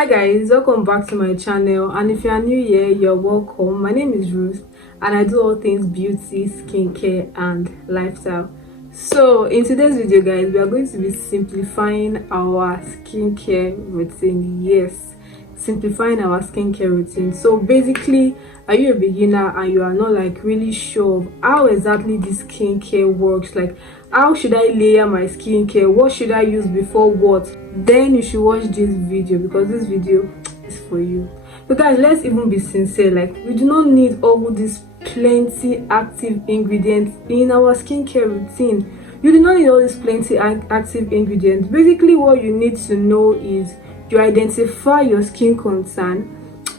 Hi guys, welcome back to my channel, and if you are new here, you're welcome. My name is Ruth and I do all things beauty, skincare and lifestyle. So in today's video guys, we are going to be simplifying our skincare routine. Yes, simplifying our skincare routine. So basically, are you a beginner and you are not like really sure of how exactly this skincare works, like how should I layer my skincare, what should I use before what, then you should watch this video because this video is for you. But guys, let's even be sincere, like we do not need all these plenty active ingredients in our skincare routine. You do not need all these plenty active ingredients. Basically what you need to know is you identify your skin concern,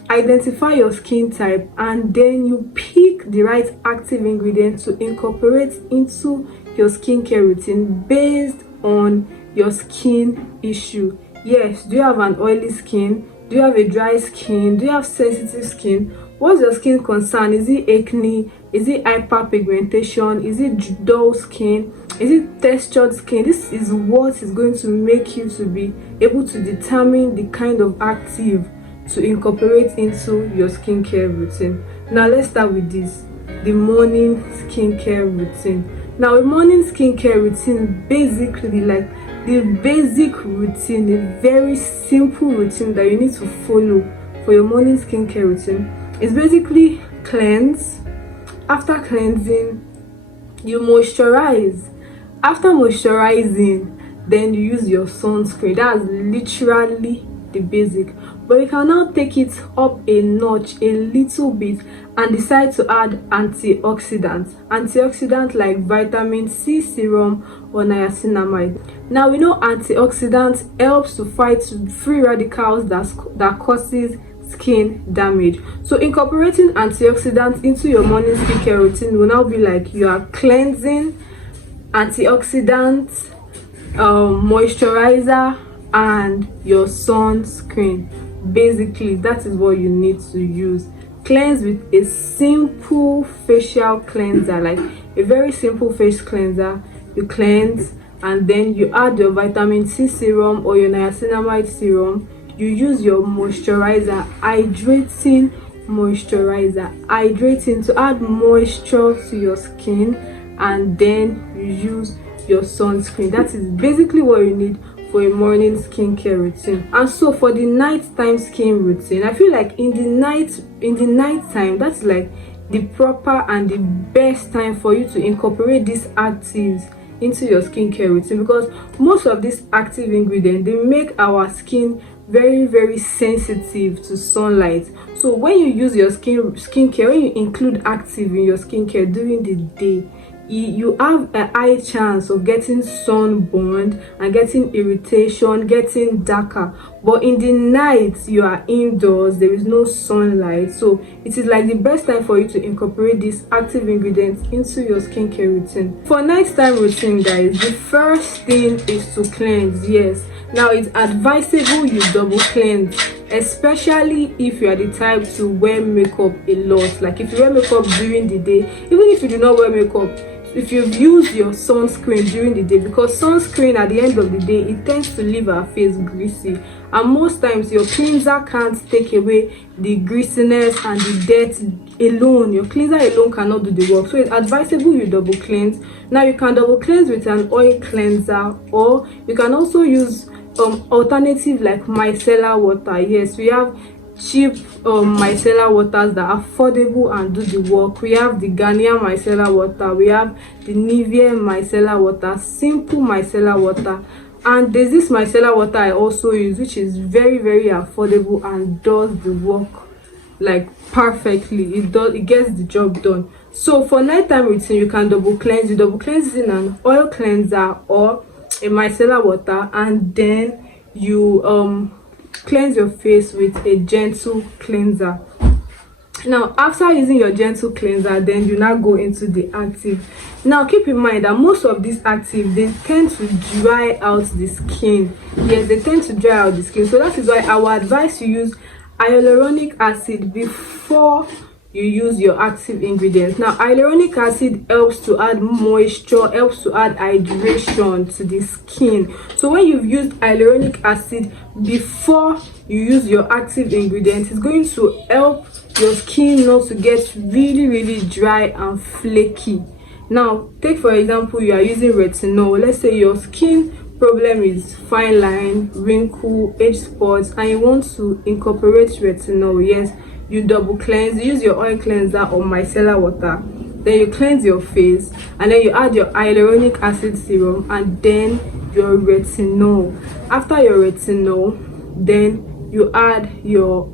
identify your skin type, and then you pick the right active ingredients to incorporate into your skincare routine based on your skin issue. Yes, do you have an oily skin? Do you have a dry skin? Do you have sensitive skin? What's your skin concern? Is it acne? Is it hyperpigmentation? Is it dull skin? Is it textured skin? This is what is going to make you to be able to determine the kind of active to incorporate into your skincare routine. Now let's start with this, the morning skincare routine. Now a morning skincare routine, basically like the basic routine, a very simple routine that you need to follow for your morning skincare routine is basically cleanse. After cleansing, you moisturize. After moisturizing, then you use your sunscreen. That's literally the basic, but you can now take it up a notch a little bit and decide to add antioxidants like vitamin C serum or niacinamide. Now we know antioxidants helps to fight free radicals that causes skin damage. So incorporating antioxidants into your morning skincare routine will now be like you are cleansing, antioxidants, moisturizer, and your sunscreen. Basically that is what you need to use. Cleanse with a simple facial cleanser, like a very simple face cleanser. You cleanse and then you add your vitamin C serum or your niacinamide serum. You use your moisturizer, hydrating to add moisture to your skin, and then you use your sunscreen. That is basically what you need for a morning skincare routine. And so for the nighttime skin routine, I feel like in the night time, that's like the proper and the best time for you to incorporate these actives into your skincare routine, because most of these active ingredients, they make our skin very sensitive to sunlight. So when you use your skincare, when you include active in your skincare during the day, you have a high chance of getting sunburned and getting irritation, getting darker. But in the night, you are indoors, there is no sunlight, so it is like the best time for you to incorporate these active ingredients into your skincare routine. For nighttime routine guys, the first thing is to cleanse. Yes, now it's advisable you double cleanse, especially if you are the type to wear makeup a lot. Like if you wear makeup during the day, even if you do not wear makeup, if you've used your sunscreen during the day, because sunscreen at the end of the day, it tends to leave our face greasy, and most times your cleanser can't take away the greasiness and the dirt alone. Your cleanser alone cannot do the work, so it's advisable you double cleanse. Now you can double cleanse with an oil cleanser, or you can also use alternative like micellar water. Yes, we have cheap micellar waters that are affordable and do the work. We have the Garnier micellar water, we have the Nivea micellar water, simple micellar water, and there's this micellar water I also use, which is very affordable and does the work like perfectly. It gets the job done. So for nighttime routine, you can double cleanse. You double cleanse in an oil cleanser or a micellar water, and then you cleanse your face with a gentle cleanser. Now after using your gentle cleanser, then you now go into the active. Now keep in mind that most of these active, they tend to dry out the skin. Yes, they tend to dry out the skin, so that is why I would advise you use hyaluronic acid before you use your active ingredients. Now hyaluronic acid helps to add moisture, helps to add hydration to the skin. So when you've used hyaluronic acid before you use your active ingredients, it's going to help your skin not to get really dry and flaky. Now take for example, you are using retinol. Let's say your skin problem is fine line, wrinkle, age spots, and you want to incorporate retinol. Yes, you double cleanse, use your oil cleanser or micellar water, then you cleanse your face, and then you add your hyaluronic acid serum, and then your retinol. After your retinol, then you add your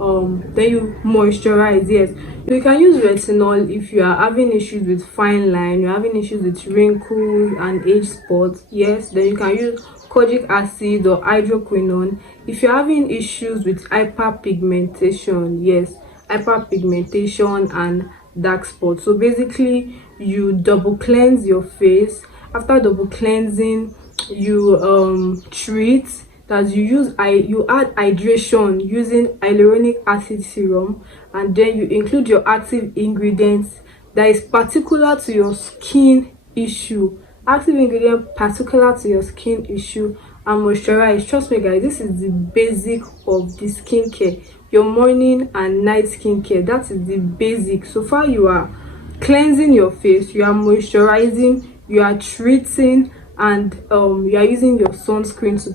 then you moisturize. Yes, you can use retinol if you are having issues with fine line, you're having issues with wrinkles and age spots. Yes, then you can use kojic acid or hydroquinone if you're having issues with hyperpigmentation. Yes, hyperpigmentation and dark spots. So basically you double cleanse your face. After double cleansing, you treat, that you add hydration using hyaluronic acid serum, and then you include your active ingredients that is particular to your skin issue, active ingredient particular to your skin issue, and moisturize. Trust me guys, this is the basic of the skincare, your morning and night skincare. That is the basic. So far you are cleansing your face, you are moisturizing, you are treating, and you are using your sunscreen to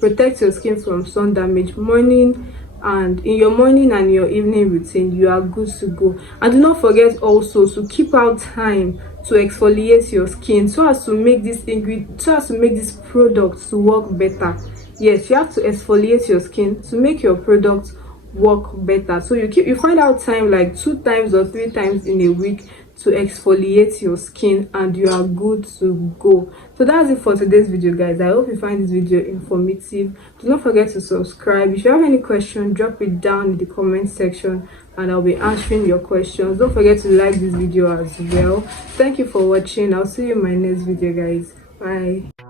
protect your skin from sun damage. Morning and in your morning and your evening routine, you are good to go. And do not forget also to keep out time to exfoliate your skin so as to make this product to work better. Yes, you have to exfoliate your skin to make your product work better. So you find out time like 2 times or 3 times in a week to exfoliate your skin, and you are good to go. So that's it for today's video guys. I hope you find this video informative. Do not forget to subscribe. If you have any question, drop it down in the comment section and I'll be answering your questions. Don't forget to like this video as well. Thank you for watching. I'll see you in my next video guys. Bye.